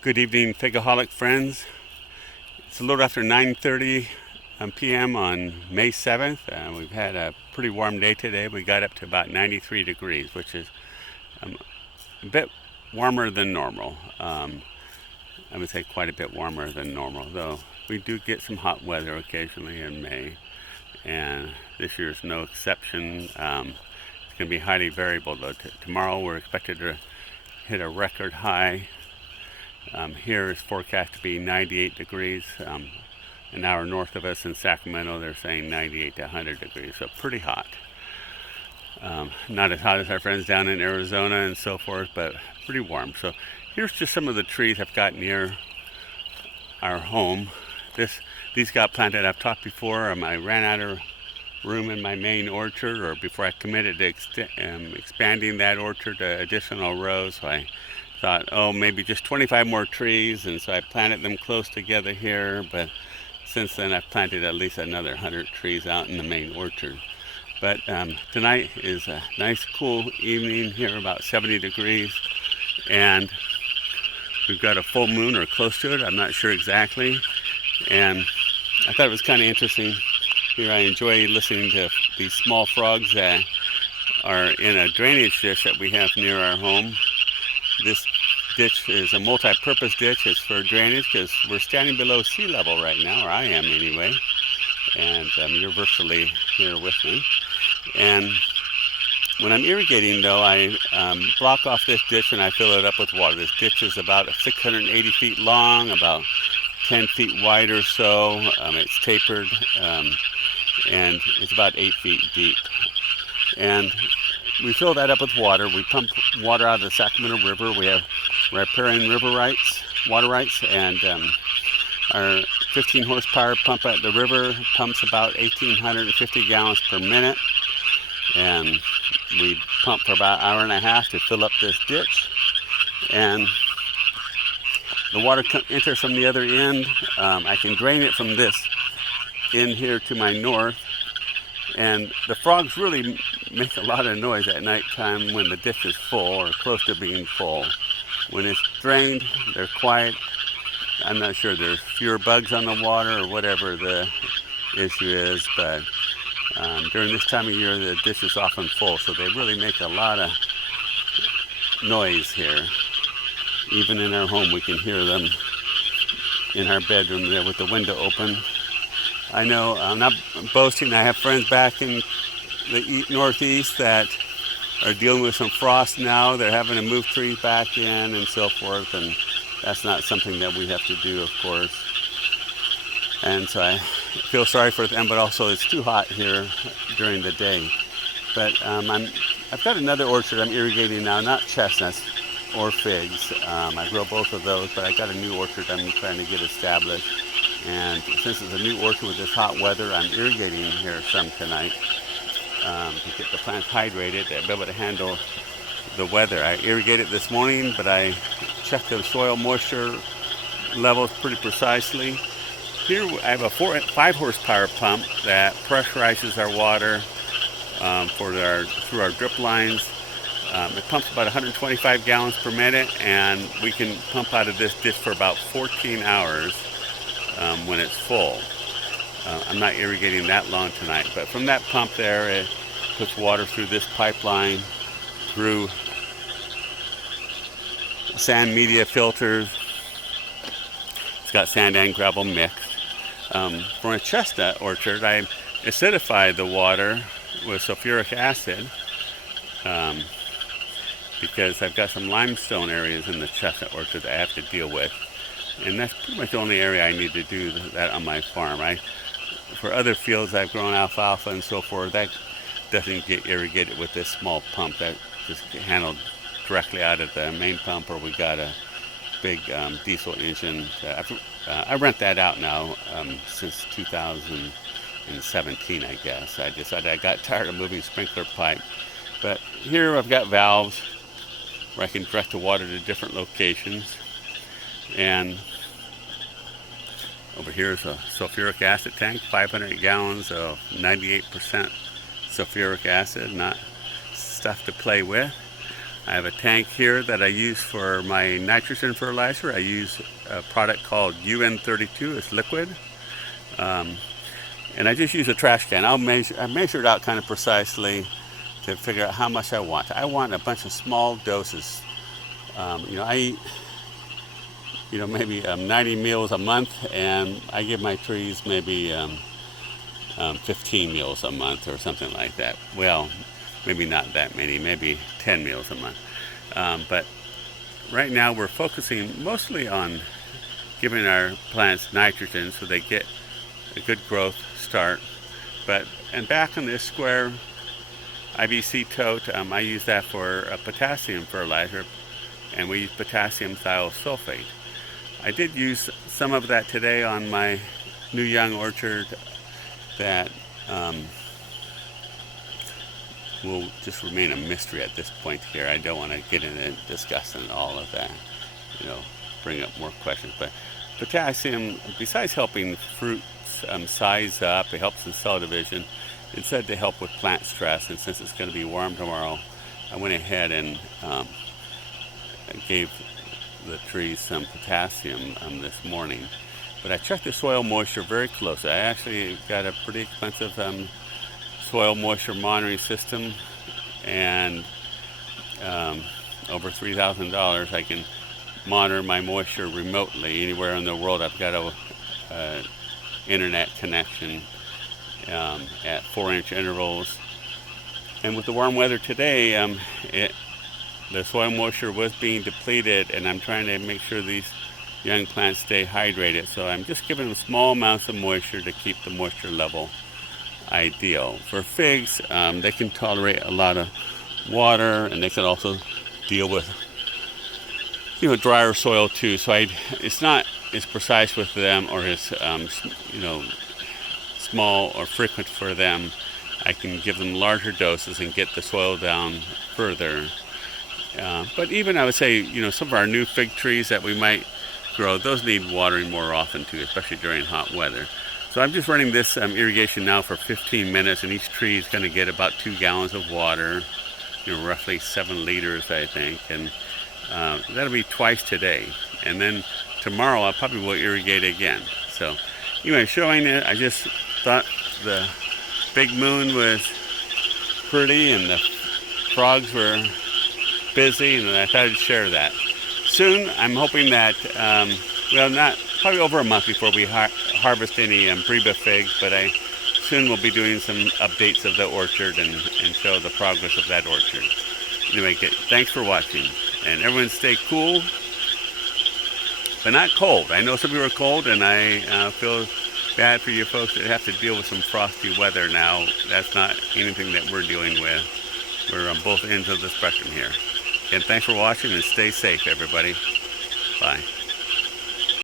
Good evening, Figaholic friends. It's a little after 9:30 p.m. on May 7th. We've had a pretty warm day today. We got up to about 93 degrees, which is a bit warmer than normal. I would say quite a bit warmer than normal, though we do get some hot weather occasionally in May, and this year's no exception. It's going to be highly variable, though. Tomorrow we're expected to hit a record high. Here is forecast to be 98 degrees. An hour north of us in Sacramento, they're saying 98 to 100 degrees, so pretty hot. Not as hot as our friends down in Arizona and so forth, but pretty warm. So here's just some of the trees I've got near our home. These got planted. I've talked before. I ran out of room in my main orchard, or before I committed to expanding that orchard to additional rows. So I thought, maybe just 25 more trees, and so I planted them close together here. But since then, I've planted at least another 100 trees out in the main orchard. But tonight is a nice, cool evening here, about 70 degrees, and we've got a full moon or close to it. I'm not sure exactly, and I thought it was kind of interesting. Here, I enjoy listening to these small frogs that are in a drainage ditch that we have near our home. This ditch is a multi-purpose ditch. It's for drainage because we're standing below sea level right now, or I am anyway, and you're virtually here with me. And when I'm irrigating, though, I block off this ditch and I fill it up with water. This ditch is about 680 feet long, about 10 feet wide or so. It's tapered, and it's about 8 feet deep. And we fill that up with water. We pump water out of the Sacramento River. We have riparian water rights, and our 15 horsepower pump at the river pumps about 1,850 gallons per minute. And we pump for about an hour and a half to fill up this ditch. And the water enters from the other end. I can drain it from this end here to my north. And the frogs really make a lot of noise at nighttime when the ditch is full or close to being full. When it's drained, they're quiet. I'm not sure, there's fewer bugs on the water or whatever the issue is, but during this time of year, the ditch is often full, so they really make a lot of noise here. Even in our home, we can hear them in our bedroom there with the window open. I know, I'm not boasting, I have friends back in the Northeast that are dealing with some frost now. They're having to move trees back in and so forth, and that's not something that we have to do, of course. And so I feel sorry for them, but also it's too hot here during the day. But I've got another orchard I'm irrigating now, not chestnuts or figs. I grow both of those, but I got a new orchard I'm trying to get established. And since it's a new orchard with this hot weather, I'm irrigating here some tonight to get the plants hydrated, to be able to handle the weather. I irrigated this morning, but I checked the soil moisture levels pretty precisely. Here I have a 5 horsepower pump that pressurizes our water through our drip lines. It pumps about 125 gallons per minute, and we can pump out of this ditch for about 14 hours when it's full. I'm not irrigating that long tonight, but from that pump there, it puts water through this pipeline, through sand media filters. It's got sand and gravel mixed. For a chestnut orchard, I acidify the water with sulfuric acid because I've got some limestone areas in the chestnut orchard that I have to deal with. And that's pretty much the only area I need to do that on my farm. For other fields I've grown alfalfa and so forth, that doesn't get irrigated with this small pump. That just handled directly out of the main pump, or we got a big diesel engine. I rent that out now since 2017, I guess. I decided I got tired of moving sprinkler pipe. But here I've got valves where I can direct the water to different locations. And over here is a sulfuric acid tank, 500 gallons of 98% sulfuric acid, not stuff to play with. I have a tank here that I use for my nitrogen fertilizer. I use a product called UN32. It's liquid. And I just use a trash can. I measure it out kind of precisely to figure out how much I want. I want a bunch of small doses. I eat, maybe 90 meals a month, and I give my trees maybe 15 meals a month or something like that. Well, maybe not that many, maybe 10 meals a month. But right now we're focusing mostly on giving our plants nitrogen so they get a good growth start. And back on this square IBC tote, I use that for a potassium fertilizer, and we use potassium thiosulfate. I did use some of that today on my new young orchard that will just remain a mystery at this point here. I don't want to get into discussing all of that, bring up more questions. But potassium, besides helping fruits size up, it helps in cell division. It's said to help with plant stress, and since it's going to be warm tomorrow, I went ahead and gave the trees some potassium this morning. But I checked the soil moisture very closely. I actually got a pretty expensive soil moisture monitoring system, and over $3,000 I can monitor my moisture remotely anywhere in the world. I've got a internet connection at 4-inch intervals, and with the warm weather today, the soil moisture was being depleted, and I'm trying to make sure these young plants stay hydrated. So I'm just giving them small amounts of moisture to keep the moisture level ideal. For figs, they can tolerate a lot of water, and they can also deal with drier soil too. So it's not as precise with them or as small or frequent for them. I can give them larger doses and get the soil down further. But even I would say, some of our new fig trees that we might grow, those need watering more often too, especially during hot weather. So I'm just running this irrigation now for 15 minutes, and each tree is going to get about 2 gallons of water, roughly 7 liters, I think. And that'll be twice today. And then tomorrow I probably will irrigate again. So anyway, showing it, I just thought the big moon was pretty and the frogs were busy, and I thought I'd share that. Soon, I'm hoping that, probably over a month before we harvest any Breba figs, but I soon will be doing some updates of the orchard and show the progress of that orchard. Anyway, thanks for watching, and everyone stay cool, but not cold. I know some people are cold, and I feel bad for you folks that have to deal with some frosty weather now. That's not anything that we're dealing with. We're on both ends of the spectrum here. And thanks for watching, and stay safe, everybody. Bye.